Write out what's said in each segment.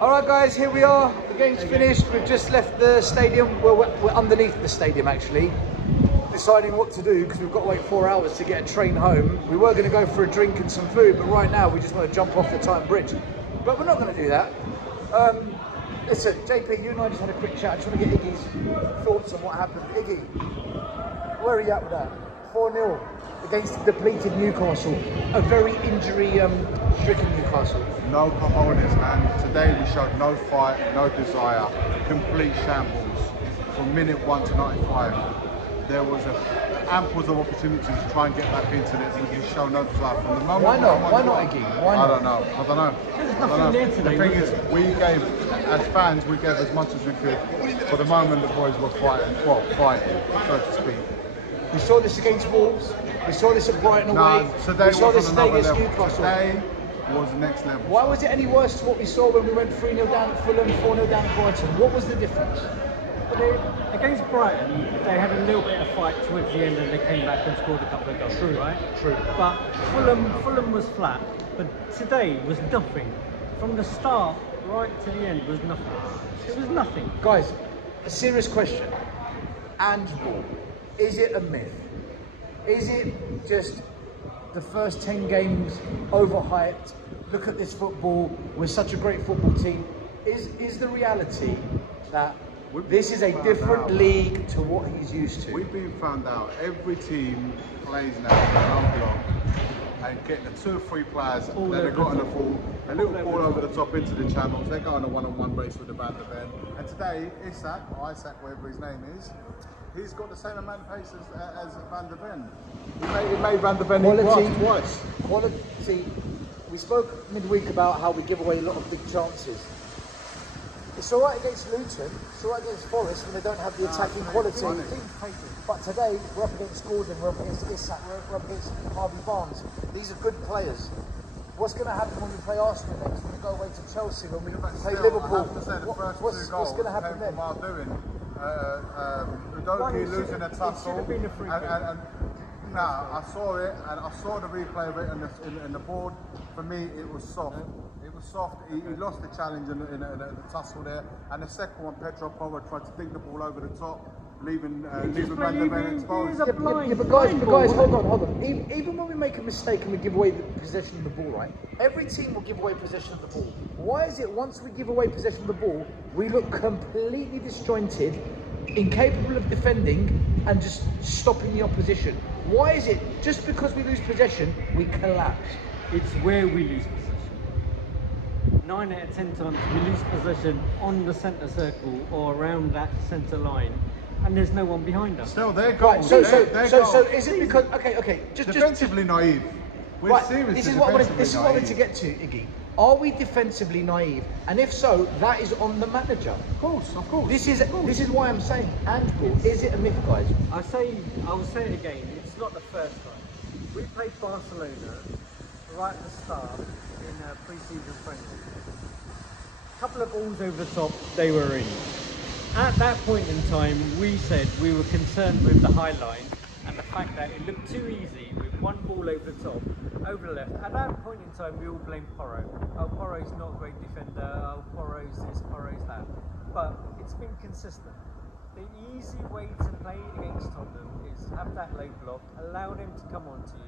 Alright guys, here we are. The game's finished. We've just left the stadium. Well, we're underneath the stadium actually, deciding what to do because we've got to wait 4 hours to get a train home. We were going to go for a drink and some food, but right now we just want to jump off the Tottenham Bridge. But we're not going to do that. Listen, JP, you and I just had a quick chat. I just want to get Iggy's thoughts on what happened. Iggy, where are you at with that? 4-0 against depleted Newcastle. A very injury-stricken Newcastle. No cojones, man. Today we showed no fight, no desire, complete shambles from minute 1 to 95. There was amples of opportunities to try and get back into it, and you show no desire from the moment. Why not? Why not again? Why not? I don't know. The thing is, we gave, as fans, we gave as much as we could. For the moment, the boys were fighting, so to speak. We saw this against Wolves. We saw this at Brighton away. We saw this today against Newcastle. Today was next level. Why was it any worse to what we saw when we went 3-0 down at Fulham, 4-0 down at Brighton? What was the difference? Against Brighton, they had a little bit of fight towards the end and they came back and scored a couple of goals. True, right? True. But Fulham was flat. But today was nothing. From the start right to the end was nothing. It was nothing. Guys, a serious question. Ange ball, is it a myth? Is it just the first 10 games overhyped? Look at this football, we're such a great football team. Is the reality that this is a different league to what he's used to? We've been found out. Every team plays now around block and getting the 2 or 3 players that they've got on the ball, a little ball over the top into the channels. They go on a one-on-one race with the Van der Ven. And today, Isaac, whatever his name is, he's got the same amount of pace as Van der Ven. He made Van der Ven twice. Quality. We spoke midweek about how we give away a lot of big chances. It's all right against Luton, it's all right against Forest when they don't have the attacking quality. But today, we're up against Gordon, we're up against Isak, we're up against Harvey Barnes. These are good players. What's going to happen when we play Arsenal next? When we go away to Chelsea, when we play Liverpool? What's going to happen then? Udoki losing a tussle. I saw it, and I saw the replay of it in the board. For me, it was soft. It was soft. He lost the challenge in the tussle there. And the second one, Pedro Porro tried to dig the ball over the top, leaving Van der Ven exposed. But guys, hold on. Even when we make a mistake and we give away the possession of the ball, right? Every team will give away possession of the ball. Why is it once we give away possession of the ball, we look completely disjointed, incapable of defending and just stopping the opposition? Why is it just because we lose possession, we collapse? It's where we lose possession. 9 out of 10 times we lose possession on the centre circle or around that centre line, and there's no one behind us. Still, their goals. So is it because just defensively naive? Right, this is what I wanted to get to, Iggy. Are we defensively naive? And if so, that is on the manager. Of course. This is why I'm saying, and is it a myth, guys? I will say it again. It's not the first time. We played Barcelona right at the start in a pre-season friendly. A couple of balls over the top, they were in. At that point in time, we said we were concerned with the high line and the fact that it looked too easy with one ball over the top, over the left. At that point in time, we all blamed Porro. Oh, Porro's not a great defender. Oh, Porro's this, Porro's that. But it's been consistent. The easy way to play against Tottenham is have that low block, allow them to come onto you,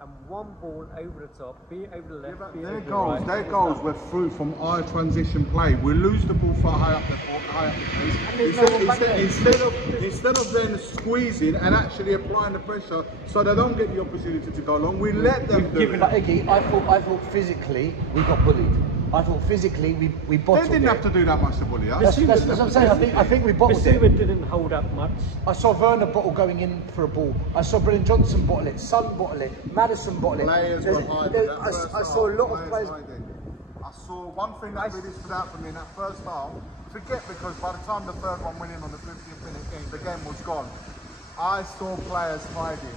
and one ball over the top, be it over the left, be it over the right. Their goals were through from our transition play. We lose the ball far high up the pace. Instead of then squeezing and actually applying the pressure so they don't get the opportunity to go long, we let them do it. But Iggy, I thought physically we got bullied. I thought physically we bottled it. They didn't have to do that much to bully us. That's what I'm saying. I think we bottled it. Bissouma didn't hold up much. I saw Werner bottle going in for a ball. I saw Brennan Johnson bottle it. Son bottle it. Madison bottle it. Players were hiding. I saw a lot of players. I saw one thing that really stood out for me in that first half. Forget, because by the time the third one went in on the 50th minute, the game was gone. I saw players hiding,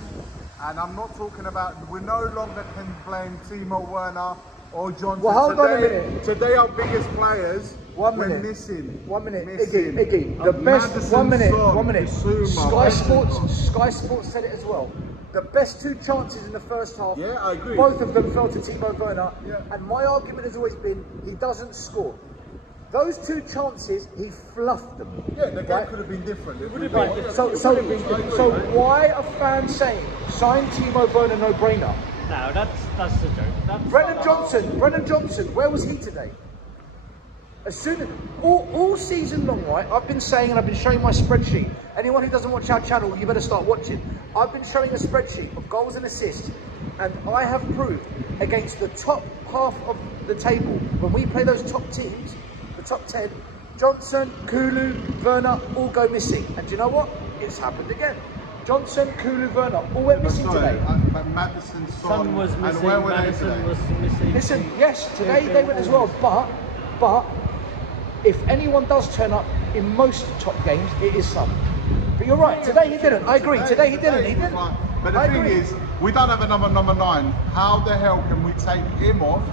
and I'm not talking about. We no longer can blame Timo Werner or Johnson. Well, hold on a minute. Today our biggest players were missing. 1 minute. Iggy. The best. Madison, 1 minute. Bissouma, Sky Sports said it as well. The best 2 chances in the first half. Yeah, I agree. Both of them fell to Timo Werner. Yeah. And my argument has always been he doesn't score. Those 2 chances, he fluffed them. Yeah, the game could have been different. It would have Right. been So why are fans saying sign Timo Werner no brainer? No, that's a joke. Brennan Johnson, where was he today? As soon as all season long, right? I've been saying and I've been showing my spreadsheet. Anyone who doesn't watch our channel, you better start watching. I've been showing a spreadsheet of goals and assists, and I have proved against the top half of the table when we play those top teams, the top 10, Johnson, Kulu, Werner all go missing. And do you know what? It's happened again. Johnson, Kulu, Werner all went missing today. But Madison, Son was missing. Madison was missing. Listen, yes, today they went as well, but if anyone does turn up in most top games, it is Son. But you're right, today he didn't. I agree, today he didn't. But the thing is, we don't have a number 9. How the hell can we take him off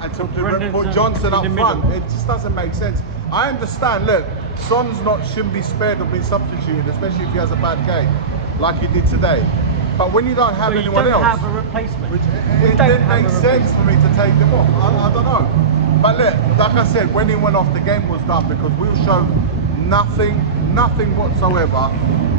and put Johnson up front? It just doesn't make sense. I understand, look, Son's shouldn't be spared of being substituted, especially if he has a bad game, like he did today. But when you don't have anyone else, have a replacement. It didn't make sense for me to take them off. I don't know. But look, like I said, when he went off, the game was done because we'll show nothing whatsoever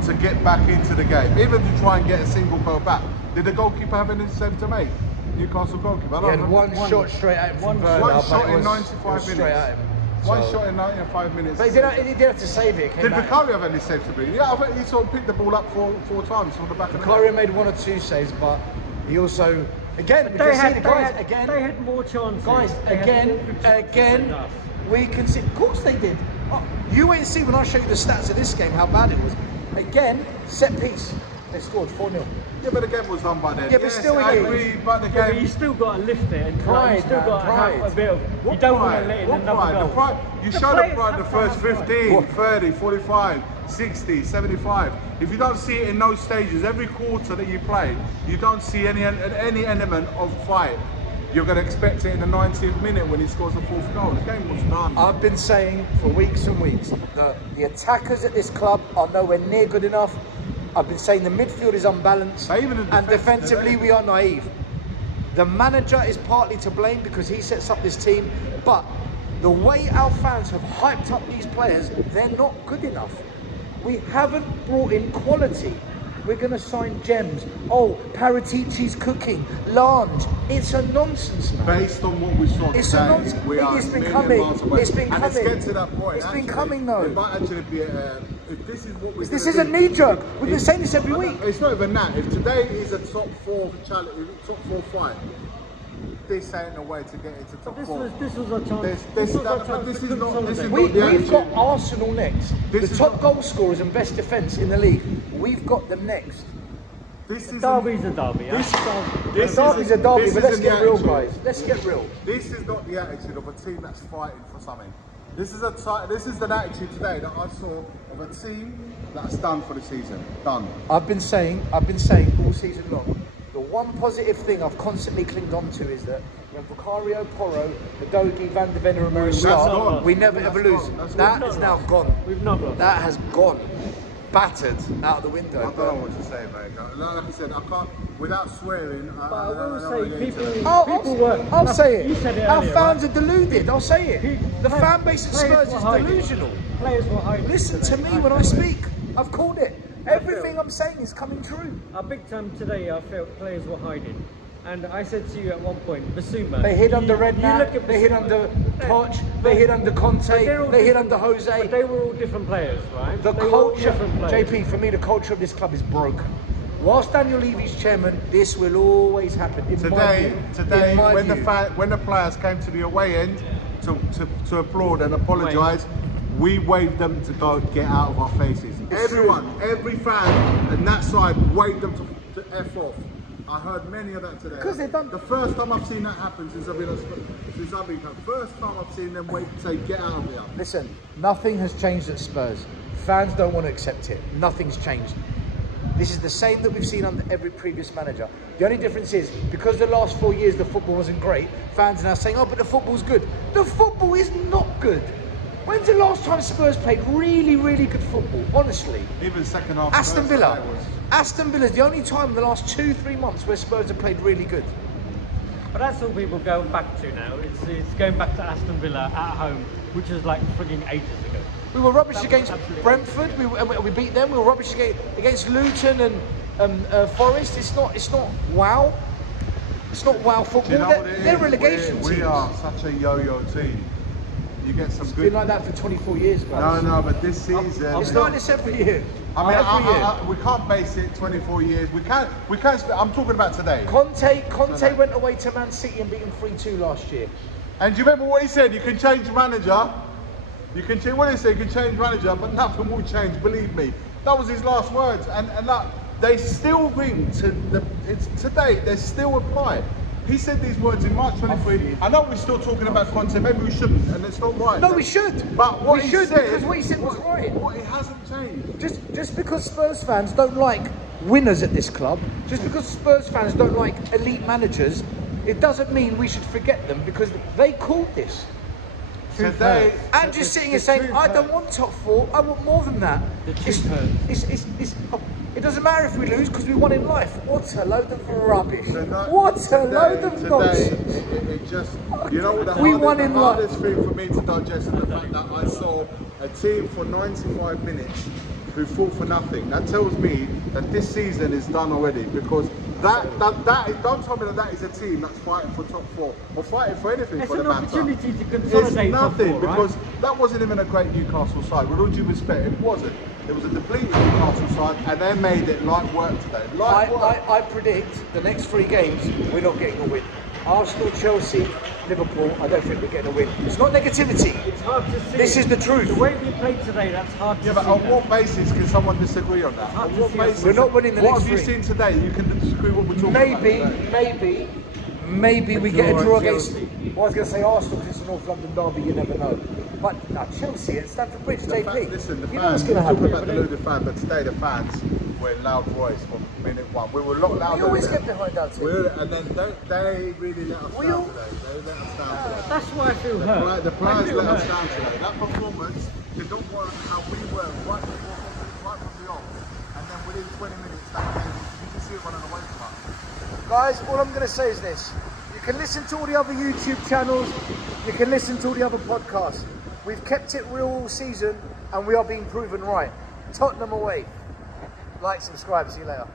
to get back into the game, even to try and get a single goal back. Did the goalkeeper have any save to make? Newcastle goalkeeper? I don't know. One shot straight at him. One shot in 95 minutes. One shot in 95 minutes. But he didn't have to save it. Did Vicario have any saves to make? Yeah, I think he sort of picked the ball up four times from the back of the net. Vicario made 1 or 2 saves, but he also, again, they had more chances. Guys, again, we can see. Of course they did. Oh, you wait and see when I show you the stats of this game how bad it was. Again, set piece. They scored 4-0. Yeah, but the game was done by then. Yeah, but still, I agree. But the game, you still got to lift it and pride. You still got to have a bit of. What You don't pride? want to let in What another pride? goal. The pride. You show the pride the first 15, 30, 45, 60, 75. If you don't see it in those stages, every quarter that you play, you don't see any element of fight. You're going to expect it in the 90th minute when he scores the 4th goal. The game was done. I've been saying for weeks and weeks that the attackers at this club are nowhere near good enough. I've been saying the midfield is unbalanced, and defensively we are naive. The manager is partly to blame because he sets up this team, but the way our fans have hyped up these players, they're not good enough. We haven't brought in quality. We're going to sign gems. Oh, Paratici's cooking. Lange. It's a nonsense now. Based on what we saw it's today, a nonsense. we are It's been coming. It's been and coming. Let's get to that point. It's been coming though. It might actually be if this is what we're This isn't knee jerk. We've been saying this every week. It's not even that. If today is a top 4 challenge, top 4 fight, this ain't the way to get into top 4. This was a chance. This is not. We've got Arsenal next. The top goal scorers and best defence in the league. We've got them next. Derby's a derby. Derby's a derby, but let's get real, guys. Let's get real. This is not the attitude of a team that's fighting for something. This is the attitude today that I saw of a team that's done for the season. Done. I've been saying all season long. The one positive thing I've constantly clinged on to is that when Vicario, Porro, Udogie, Van de Ven and Romero start, we never ever lose. That is now gone. We've not lost. That has gone. Battered out of the window. I don't know what to say, mate. Like I said, I can't, without swearing, I will say people I'll say it. You said it Our earlier, fans are deluded. I'll say it. The fan base at Spurs is delusional. Players were hiding. Listen to me when I speak. I've called it. Everything I'm saying is coming true. Big time today, I felt players were hiding. And I said to you at one point, Basuma. They hid under Redknapp, they hid under Poch, they hid under Conte, they hid under Jose. But they were all different players, right? The culture, JP, for me, the culture of this club is broken. Whilst Daniel Levy's chairman, this will always happen. Today, when the players came to the away end to applaud and apologise, we waved them to go get out of our faces. Every fan on that side waved them to F off. I heard many of that today. Because they've done. The first time I've seen that happen since I've been first time I've seen them wait to say get out of here. Listen, nothing has changed at Spurs. Fans don't want to accept it. Nothing's changed. This is the same that we've seen under every previous manager. The only difference is, because the last 4 years the football wasn't great, fans are now saying, oh, but the football's good. The football is not good. When's the last time Spurs played really, really good football? Honestly. Even second half. Aston Villa. Aston Villa's the only time in the last 2-3 months where Spurs have played really good. But that's all people go back to now. It's going back to Aston Villa at home, which was like frigging ages ago. We were rubbish against Brentford. We beat them. We were rubbish against Luton and Forest. It's not wow. It's not wow football. Do you know what it they're is? relegation We teams. are such a yo-yo team. You get some It's good. been like that for 24 years, guys. No, but this season. It's like this every year. I mean, we can't base it 24 years. We can't. I'm talking about today. Conte went away to Man City and beat them 3-2 last year. And do you remember what he said? You can change manager. You can change. What did he say? You can change manager, but nothing will change. Believe me. That was his last words. And that they still ring to today. They still apply. He said these words in March 23. I know we're still talking about Conte. Maybe we shouldn't, and it's not right. No, we should. But what we he should, said, because what he said was right. What it hasn't changed. Just because Spurs fans don't like winners at this club, just because Spurs fans don't like elite managers, it doesn't mean we should forget them because they called this. Today, And just sitting here saying, I don't want top four, I want more than that. It doesn't matter if we lose because we won in life. What a load of rubbish. What a load of nonsense. It just, you know what We won in the life. hardest thing for me to digest is the fact that I saw a team for 95 minutes who fought for nothing. That tells me that this season is done already because don't tell me that is a team that's fighting for top four or fighting for anything It's for the an matter. opportunity to consolidate It's nothing top four, right? because that wasn't even a great Newcastle side. With all due respect, it wasn't. It was a depleted Newcastle side, and they made it light work today. I predict the next 3 games we're not getting a win. Arsenal, Chelsea, Liverpool, I don't think we're getting a win. It's not negativity. It's hard to see. This is the truth. The way we played today, that's hard to see. Yeah, but on what basis can someone disagree on that? hard On to what see us. basis? We're not winning the What next have you 3. seen today? You can disagree what we're talking about today. Maybe we get a draw draw at against. Chelsea. Well, I was going to say Arsenal because it's a North London derby. You never know. But no, Chelsea at Stamford Bridge, JP. Listen, the you know what's fans, going to we're talking happen. about the deluded fan, but today the fans were in loud voice from minute 1. We were a lot louder. We always than get behind our team. And then they really let us down today. They let us down today. That's why I feel hurt. The players I feel let us hurt. down today. That performance did not work how we were right from the off. And then within 20 minutes, that game, you can see it running away from us. Guys, all I'm going to say is this. You can listen to all the other YouTube channels. You can listen to all the other podcasts. We've kept it real all season and we are being proven right. Tottenham away. Like, subscribe. See you later.